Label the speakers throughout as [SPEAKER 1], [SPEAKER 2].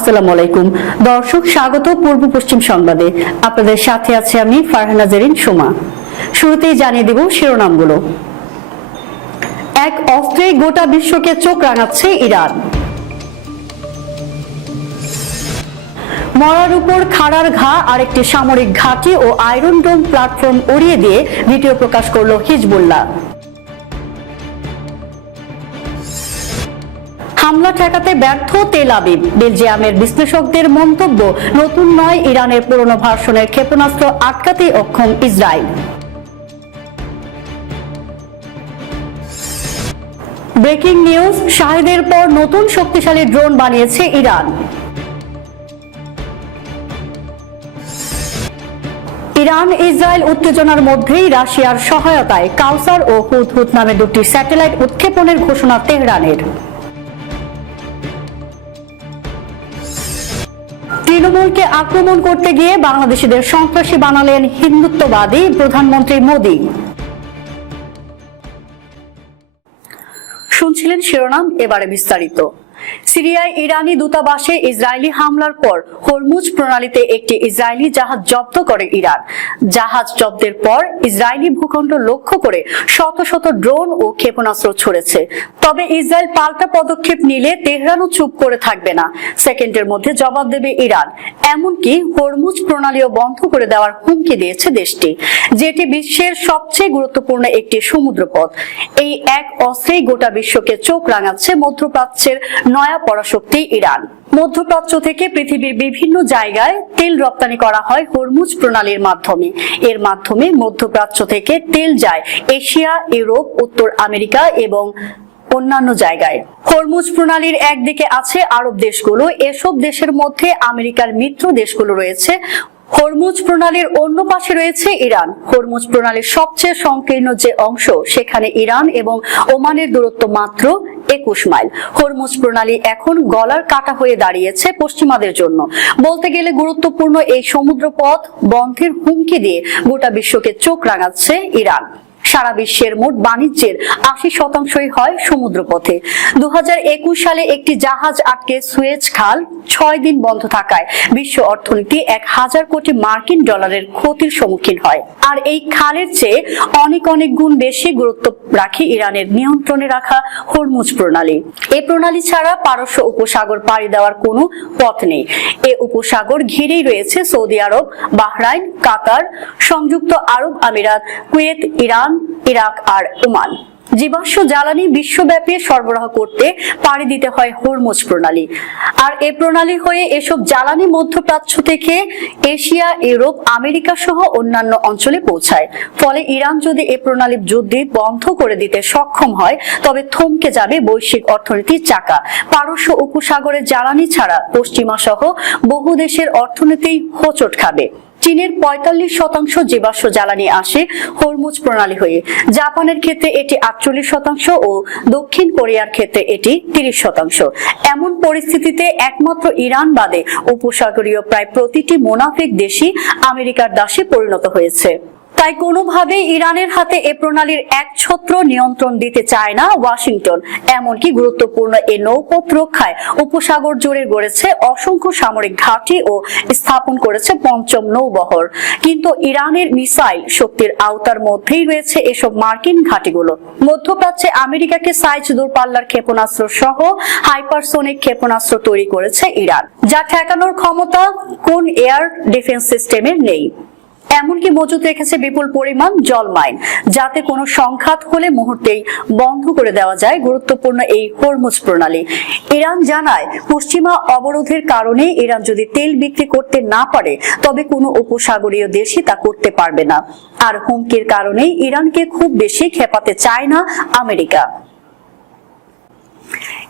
[SPEAKER 1] আসসালামু আলাইকুম। দর্শক, স্বাগত পূর্ব পশ্চিম সংবাদে। আপনাদের সাথে আছে আমি ফারহানা জেরিন সুমা। শুরুতেই জানিয়ে দিব শিরোনামগুলো। এক অস্ত্রে গোটা বিশ্বকে চোখ রাঙাচ্ছে ইরান। মরার উপর খাড়ার ঘা, আরেকটি সামরিক ঘাঁটি ও আয়রন ডোম প্ল্যাটফর্ম উড়িয়ে দিয়ে ভিডিও প্রকাশ করল হিজবুল্লাহ। হামলা ঠেকাতে ব্যর্থ তেল আবিব। বেলজিয়ামের বিশ্লেষকদের মন্তব্য, নতুন নয় ইরানের পুরনো ভার্সনের ক্ষেপণাস্ত্র আটকাতেই অক্ষম ইসরায়েল। ব্রেকিং নিউজ, শাহিদের পর নতুন শক্তিশালী ড্রোন বানিয়েছে ইরান। ইরান, ইসরায়েল উত্তেজনার মধ্যেই রাশিয়ার সহায়তায় কাউসার ও হুদহুদ নামে দুটি স্যাটেলাইট উৎক্ষেপণের ঘোষণা তেহরানের। তৃণমূলকে আক্রমণ করতে গিয়ে বাংলাদেশিদের সন্ত্রাসী বানালেন হিন্দুত্ববাদী প্রধানমন্ত্রী মোদী। শুনছিলেন শিরোনাম এবারে বিস্তারিত। সিরিয়ায় ইরানি দূতাবাসে ইসরায়েলি হামলার পর হরমুজ প্রণালীতে একটি ইসরায়েলি জাহাজ জব্দ করে ইরান। জাহাজ জব্দের পর ইসরায়েলি ভূখণ্ড লক্ষ্য করে শত শত ড্রোন ও ক্ষেপণাস্ত্র ছড়েছে। তবে ইসরায়েল পাল্টা পদক্ষেপ নিলে তেহরানও চুপ করে থাকবে না। সেকেন্ডের মধ্যে জবাব দেবে ইরান। এমনকি হরমুজ প্রণালীও বন্ধ করে দেওয়ার হুমকি দিয়েছে দেশটি, যেটি বিশ্বের সবচেয়ে গুরুত্বপূর্ণ একটি সমুদ্রপথ। এই এক অস্ত্রেই গোটা বিশ্বকে চোখ রাঙাচ্ছে মধ্যপ্রাচ্যের নয়া পরাশক্তি ইরান। মধ্যপ্রাচ্য থেকে পৃথিবীর বিভিন্ন জায়গায় তেল রপ্তানি করা হয় হরমুজ প্রণালীর মাধ্যমে। এর মাধ্যমে মধ্যপ্রাচ্য থেকে তেল যায় এশিয়া, ইউরোপ, উত্তর আমেরিকা এবং অন্যান্য জায়গায়। হরমুজ প্রণালীর একদিকে আছে আরব দেশগুলো। এসব দেশের মধ্যে আমেরিকার মিত্র দেশগুলো রয়েছে। হরমুজ প্রণালীর অন্য পাশে রয়েছে ইরান। হরমুজ প্রণালীর সবচেয়ে সংকীর্ণ যে অংশ, সেখানে ইরান এবং ওমানের দূরত্ব মাত্র একুশ মাইল। হরমুজ প্রণালী এখন গলার কাটা হয়ে দাঁড়িয়েছে পশ্চিমাদের জন্য। বলতে গেলে গুরুত্বপূর্ণ এই সমুদ্র পথ বন্ধের হুমকি দিয়ে গোটা বিশ্বকে চোখ রাঙাচ্ছে ইরান। সারা বিশ্বের মোট বাণিজ্যের আশি শতাংশই হয় সমুদ্রপথে। দু হাজার একুশ সালে একটি জাহাজ আটকে সুয়েজ খাল ছয় দিন বন্ধ থাকায় বিশ্ব অর্থনীতি এক হাজার কোটি মার্কিন ডলারের ক্ষতির সম্মুখীন হয়। আর এই খালের চেয়ে অনেক অনেক গুণ বেশি গুরুত্ব রাখে ইরানের নিয়ন্ত্রণে রাখা হরমুজ প্রণালী। এ প্রণালী ছাড়া পারস্য উপসাগর পাড়ি দেওয়ার কোনো পথ নেই। এ উপসাগর ঘিরেই রয়েছে সৌদি আরব, বাহরাইন, কাতার, সংযুক্ত আরব আমিরাত, কুয়েত, ইরান ইরাক আর ওমান। জীবাশ্ম জ্বালানি বিশ্বব্যাপী সরবরাহ করতে পাড়ি দিতে হয় হরমুজ প্রণালী। আর এ প্রণালী হয়ে এসব জ্বালানি মধ্যপ্রাচ্য থেকে এশিয়া, ইউরোপ, আমেরিকা সহ অন্যান্য অঞ্চলে পৌঁছায়। ফলে ইরান যদি এ প্রণালী যুদ্ধে বন্ধ করে দিতে সক্ষম হয়, তবে থমকে যাবে বৈশ্বিক অর্থনীতির চাকা। পারস্য উপসাগরের জ্বালানি ছাড়া পশ্চিমা সহ বহু দেশের অর্থনীতি হোঁচট খাবে। চীনের পঁয়তাল্লিশ শতাংশ জীবাশ্ম জ্বালানি আসে হরমুজ প্রণালী হয়ে। জাপানের ক্ষেত্রে এটি আটচল্লিশ শতাংশ ও দক্ষিণ কোরিয়ার ক্ষেত্রে এটি তিরিশ শতাংশ। এমন পরিস্থিতিতে একমাত্র ইরান বাদে উপসাগরীয় প্রায় প্রতিটি মোনাফিক দেশই আমেরিকার দাসে পরিণত হয়েছে। তাই কোনোভাবে ইরানের হাতে এ প্রণালীর একছত্র নিয়ন্ত্রণ দিতে চায় না ওয়াশিংটন। এমনকি গুরুত্বপূর্ণ এ নৌপথ রক্ষায় উপসাগর জুড়ে গড়েছে অসংখ্য সামরিক ঘাঁটি ও স্থাপন করেছে পঞ্চম নৌবহর। কিন্তু ইরানের মিসাইল শক্তির আওতার মধ্যেই রয়েছে এসব মার্কিন ঘাঁটিগুলো। মধ্যপ্রাচ্যে আমেরিকাকে সাইজ দূরপাল্লার ক্ষেপণাস্ত্র সহ হাইপারসোনিক ক্ষেপণাস্ত্র তৈরি করেছে ইরান, যা ঠেকানোর ক্ষমতা কোন এয়ার ডিফেন্স সিস্টেমের নেই। এমনকি মজুত রেখেছে বিপুল পরিমাণ জল মাইন, যাতে কোনো সংঘাত হলে মুহূর্তেই বন্ধ করে দেওয়া যায় গুরুত্বপূর্ণ এই হরমুজ প্রণালী। ইরান জানায়, পশ্চিমা অবরোধের কারণে ইরান যদি তেল বিক্রি করতে না পারে, তবে কোনো উপসাগরীয় দেশই তা করতে পারবে না। আর হুমকির কারণে ইরানকে খুব বেশি খেপাতে চায় না আমেরিকা।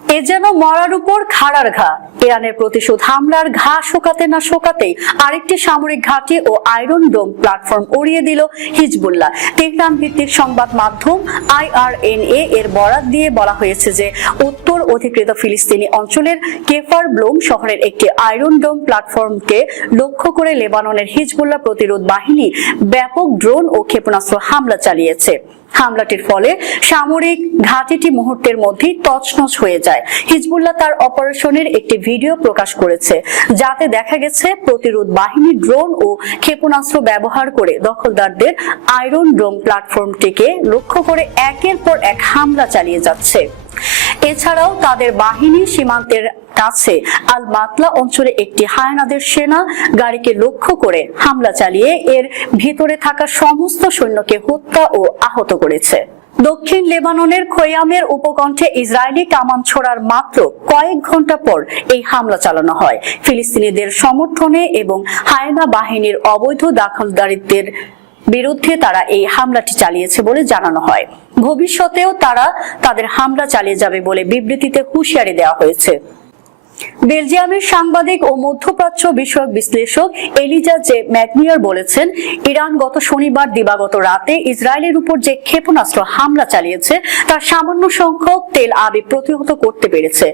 [SPEAKER 1] এ যেন মরার উপর খাড়ার ঘা। ইরানের প্রতিশোধ হামলার ঘা শোকাতে না শোকাতেই আরেকটি সামরিক ঘাঁটি ও আয়রন ডোম প্ল্যাটফর্ম উড়িয়ে দিল হিজবুল্লাহ। তেহরান ভিত্তিক সংবাদ মাধ্যম আইআরএনএ এর বরাত দিয়ে বলা হয়েছে যে, উত্তর অধিকৃত ফিলিস্তিনি অঞ্চলের কেফার ব্লোম শহরের একটি আয়রন ডোম প্ল্যাটফর্মকে লক্ষ্য করে লেবাননের হিজবুল্লাহ প্রতিরোধ বাহিনী ব্যাপক ড্রোন ও ক্ষেপণাস্ত্র হামলা চালিয়েছে। হামলাটির ফলে সামরিক ঘাঁটিটি মুহূর্তের মধ্যেই তছনছ হয়ে যায়। হিজবুল্লাহ তার অপারেশনের একটি ভিডিও প্রকাশ করেছে, যাতে দেখা গেছে প্রতিরোধ বাহিনী ড্রোন ও ক্ষেপণাস্ত্র ব্যবহার করে দখলদারদের আয়রন ডোম প্ল্যাটফর্মটিকে লক্ষ্য করে একের পর এক হামলা চালিয়ে যাচ্ছে। এছাড়াও তাদের বাহিনী সীমান্তের কাছে আল মাতলা অঞ্চলে একটি হায়নাদের সেনা গাড়িকে লক্ষ্য করে হামলা চালিয়ে এর ভেতরে থাকা সমস্ত সৈন্যকে হত্যা ও আহত করেছে। দক্ষিণ লেবাননের খৈয়ামের উপকণ্ঠে ইসরায়েলি কামান ছোড়ার মাত্র কয়েক ঘণ্টা পর এই হামলা চালানো হয়। ফিলিস্তিনিদের সমর্থনে এবং হায়না বাহিনীর অবৈধ দখলদারিত্বের বিরুদ্ধে তারা এই হামলাটি চালিয়েছে বলে জানানো হয়। ভবিষ্যতেও তারা তাদের হামলা চালিয়ে যাবে বলে বিবৃতিতে হুঁশিয়ারি দেওয়া হয়েছে। বেলজিয়ামের সাংবাদিক ও মধ্যপ্রাচ্য বিষয়ক বিশ্লেষক এলিজা জে ম্যাকনিয়ার বলেছেন, ইরান গত শনিবার দিবাগত রাতে ইসরায়েলের উপর যে ক্ষেপণাস্ত্র হামলা চালিয়েছে, তার সামান্য সংখ্যক তেল আবি প্রতিহত করতে পেরেছে।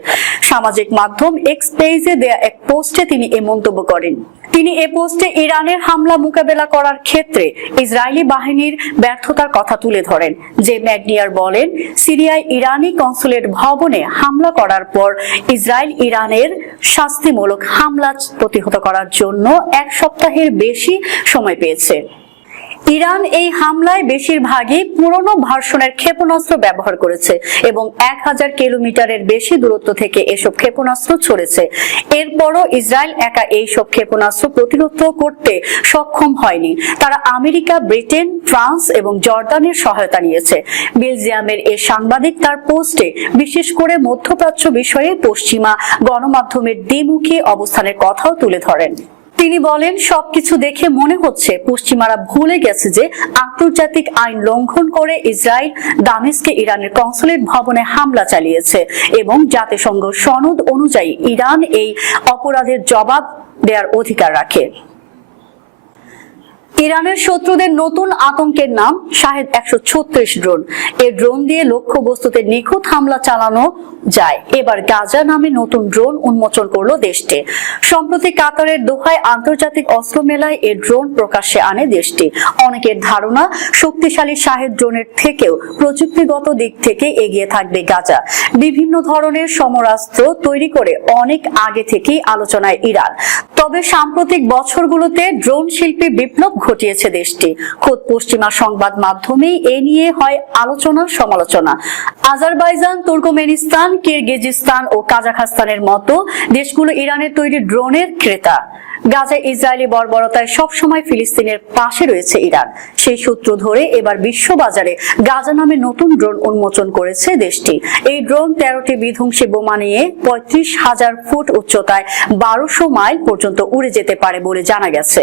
[SPEAKER 1] সামাজিক মাধ্যম এক্স পেজে দেয়া এক পোস্টে তিনি এ মন্তব্য করেন। তিনি এ পোস্টে ইরানের হামলা মোকাবেলা করার ক্ষেত্রে ইসরায়েলি বাহিনীর ব্যর্থতার কথা তুলে ধরেন, যে ম্যাগনিয়ার বলেন, সিরিয়ায় ইরানি কনসুলেট ভবনে হামলা করার পর ইসরায়েল ইরানের শাস্তিমূলক হামলা প্রতিহত করার জন্য এক সপ্তাহের বেশি সময় পেয়েছে। ইরান এই হামলায় বেশিরভাগই পুরনো ভার্সনের ক্ষেপণাস্ত্র ব্যবহার করেছে এবং এক হাজার কিলোমিটারের বেশি দূরত্ব থেকে এসব ক্ষেপণাস্ত্র ছড়েছে। এরপরও ইসরায়েল একা এইসব ক্ষেপণাস্ত্র প্রতিরোধ করতে সক্ষম হয়নি। তারা আমেরিকা, ব্রিটেন, ফ্রান্স এবং জর্দানের সহায়তা নিয়েছে। বেলজিয়ামের এ সাংবাদিক তার পোস্টে বিশেষ করে মধ্যপ্রাচ্য বিষয়ে পশ্চিমা গণমাধ্যমের দ্বিমুখী অবস্থানের কথাও তুলে ধরেন। তিনি বলেন, সবকিছু দেখে মনে হচ্ছে পশ্চিমারা ভুলে গেছে যে আন্তর্জাতিক আইন লঙ্ঘন করে ইসরায়েল দামেস্কে ইরানের কনসুলেট ভবনে হামলা চালিয়েছে এবং জাতিসংঘ সনদ অনুযায়ী ইরান এই অপরাধের জবাব দেওয়ার অধিকার রাখে। ইরানের শত্রুদের নতুন আতঙ্কের নাম শাহেদ একশো ছত্রিশ ড্রোন। এই ড্রোন দিয়ে লক্ষ্য বস্তুতে নিখুঁত হামলা চালানো যায়। এবার গাজা নামে নতুন ড্রোন উন্মোচন করল দেশটি। সম্প্রতি কাতারের দোহায় আন্তর্জাতিক অস্ত্র মেলায় এই ড্রোন প্রকাশ্যে আনে দেশটি। অনেকের ধারণা, শক্তিশালী শাহেদ ড্রোনের থেকেও প্রযুক্তিগত দিক থেকে এগিয়ে থাকবে গাজা। বিভিন্ন ধরনের সমরাস্ত্র তৈরি করে অনেক আগে থেকেই আলোচনায় ইরান। তবে সাম্প্রতিক বছরগুলোতে ড্রোন শিল্পে বিপ্লব ঘটিয়েছে দেশটি। খোদ পশ্চিমা সংবাদ মাধ্যমেই এ নিয়ে হয় আলোচনা, সমালোচনা। আজারবাইজান, তুর্কমেনিস্তান, কিরগিজিস্তান ও কাজাখাস্তানের মতো দেশগুলো ইরানের তৈরি ড্রোনের ক্রেতা। গাজায় ইসরায়েলি বর্বরতায় সবসময় ফিলিস্তিনের পাশে রয়েছে ইরান। সেই সূত্র ধরে এবার বিশ্ববাজারে গাজা নামে নতুন ড্রোন উন্মোচন করেছে দেশটি। এই ড্রোন তেরোটি বিধ্বংসী বোমা নিয়ে পঁয়ত্রিশ হাজার ফুট উচ্চতায় বারোশো মাইল পর্যন্ত উড়ে যেতে পারে বলে জানা গেছে।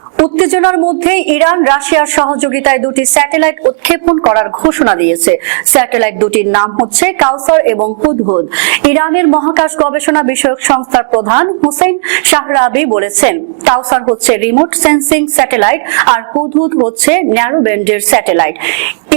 [SPEAKER 1] উত্তেজনার মধ্যে ইরান, রাশিয়ার সহযোগিতায় দুটি স্যাটেলাইট উৎক্ষেপণ করার ঘোষণা দিয়েছে। স্যাটেলাইট দুটির নাম হচ্ছে কাউসার এবং হুদহুদ ইরানের মহাকাশ গবেষণা বিষয়ক সংস্থার প্রধান হুসেন শাহরাবি বলেছেন, কাউসার হচ্ছে রিমোট সেন্সিং স্যাটেলাইট আর হুদহুদ হচ্ছে ন্যারো ব্যান্ডের স্যাটেলাইট।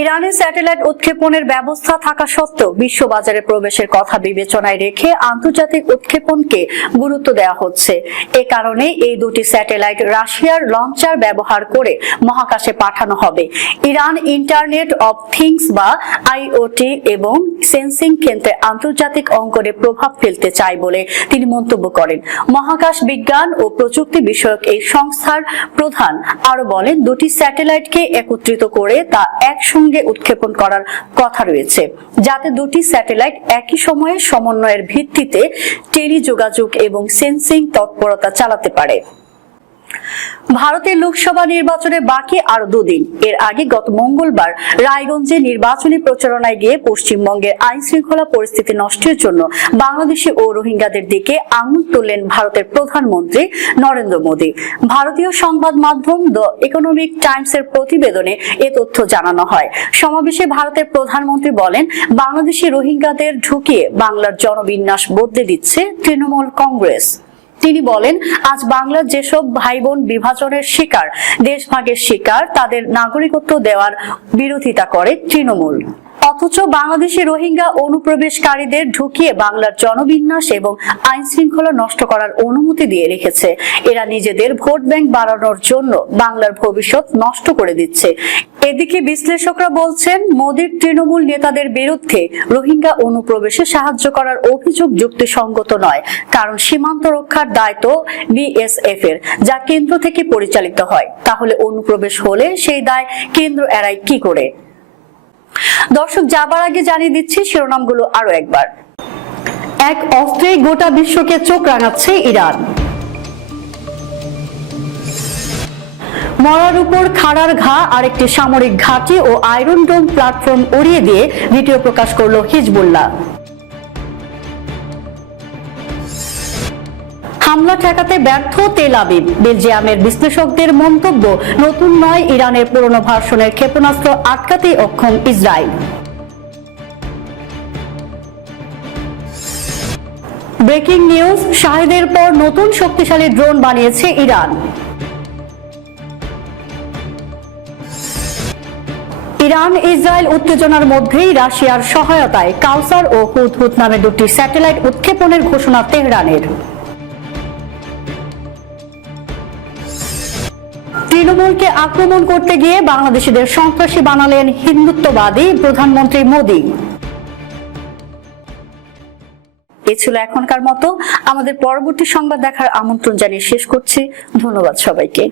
[SPEAKER 1] ইরানে স্যাটেলাইট উৎক্ষেপণের ব্যবস্থা থাকা সত্ত্বেও বিশ্ববাজারে প্রবেশের কথা বিবেচনায় রেখে আন্তর্জাতিক উৎক্ষেপণকে গুরুত্ব দেওয়া হচ্ছে। এ কারণে এই দুটি স্যাটেলাইট রাশিয়ার লঞ্চার ব্যবহার করে মহাকাশে পাঠানো হবে। ইরান ইন্টারনেট অব থিংস বা আইওটি এবং সেন্সিং কেন্দ্রে আন্তর্জাতিক অঙ্গনে প্রভাব ফেলতে চায় বলে তিনি মন্তব্য করেন। মহাকাশ বিজ্ঞান ও প্রযুক্তি বিষয়ক এই সংস্থার প্রধান আরও বলেন, দুটি স্যাটেলাইটকে একত্রিত করে তা একসঙ্গে উৎক্ষেপণ করার কথা রয়েছে, যাতে দুটি স্যাটেলাইট একই সময়ে সমন্বয়ের ভিত্তিতে টেলিযোগাযোগ এবং সেন্সিং তৎপরতা চালাতে পারে। ভারতের লোকসভা নির্বাচনে বাকি আরও দুদিন। এর আগে গত মঙ্গলবার রায়গঞ্জে নির্বাচনী প্রচারণায় গিয়ে পশ্চিমবঙ্গের আইন শৃঙ্খলা পরিস্থিতি নষ্টের জন্য বাংলাদেশি ও রোহিঙ্গাদের দিকে আঙুল তুললেন ভারতের প্রধানমন্ত্রী নরেন্দ্র মোদী। ভারতীয় সংবাদ মাধ্যম দ্য ইকোনমিক টাইমস এর প্রতিবেদনে এ তথ্য জানানো হয়। সমাবেশে ভারতের প্রধানমন্ত্রী বলেন, বাংলাদেশি রোহিঙ্গাদের ঢুকিয়ে বাংলার জনবিন্যাস বদলে দিচ্ছে তৃণমূল কংগ্রেস। তিনি বলেন, আজ বাংলার যেসব ভাই বোন বিভাজনের শিকার, দেশভাগের শিকার, তাদের নাগরিকত্ব দেওয়ার বিরোধিতা করে তৃণমূল। অথচ বাংলাদেশি রোহিঙ্গা অনুপ্রবেশকারীদের ঢুকিয়ে বাংলার জনবিন্যাস এবং আইন শৃঙ্খলা নষ্ট করার অনুমতি দিয়ে রেখেছে। এরা নিজেদের ভোট ব্যাংক বাড়ানোর জন্য বাংলার ভবিষ্যৎ নষ্ট করে দিচ্ছে। এদিকে বিশ্লেষকরা বলছেন, মোদীর তৃণমূল নেতাদের বিরুদ্ধে রোহিঙ্গা অনুপ্রবেশে সাহায্য করার অভিযোগ যুক্তিসঙ্গত নয়, কারণ সীমান্ত রক্ষার দায়িত্ব বিএসএফ এর যা কেন্দ্র থেকে পরিচালিত হয়। তাহলে অনুপ্রবেশ হলে সেই দায় কেন্দ্র এড়ায় কি করে? দর্শক, যাবার আগে জানিয়ে দিচ্ছি শিরোনামগুলো আরও একবার। এক অস্ত্রে গোটা বিশ্বকে চোখ রাঙাচ্ছে ইরান। মরার উপর খাড়ার ঘা, আরেকটি সামরিক ঘাঁটি ও আয়রন ডোম প্ল্যাটফর্ম উড়িয়ে দিয়ে ভিডিও প্রকাশ করল হিজবুল্লাহ। হামলা ঠেকাতে ব্যর্থ তেল আবিব। বেলজিয়ামের বিশ্লেষকদের মন্তব্য, নতুন নয় ইরানের পুরনো ভার্সনের ক্ষেপণাস্ত্র আটকাতেই অক্ষম ইসরায়েল। ব্রেকিং নিউজ, শাহিদের পর নতুন শক্তিশালী ড্রোন বানিয়েছে ইরান। ইরান, ইসরায়েল উত্তেজনার মধ্যেই রাশিয়ার সহায়তায় কাউসার ও হুদহুদ নামে দুটি স্যাটেলাইট উৎক্ষেপণের ঘোষণা তেহরানের। তৃণমূলকে আক্রমণ করতে গিয়ে বাংলাদেশিদের সন্ত্রাসী বানালেন হিন্দুত্ববাদী প্রধানমন্ত্রী মোদী। এ ছিল এখনকার মতো। আমাদের পরবর্তী সংবাদ দেখার আমন্ত্রণ জানিয়ে শেষ করছি। ধন্যবাদ সবাইকে।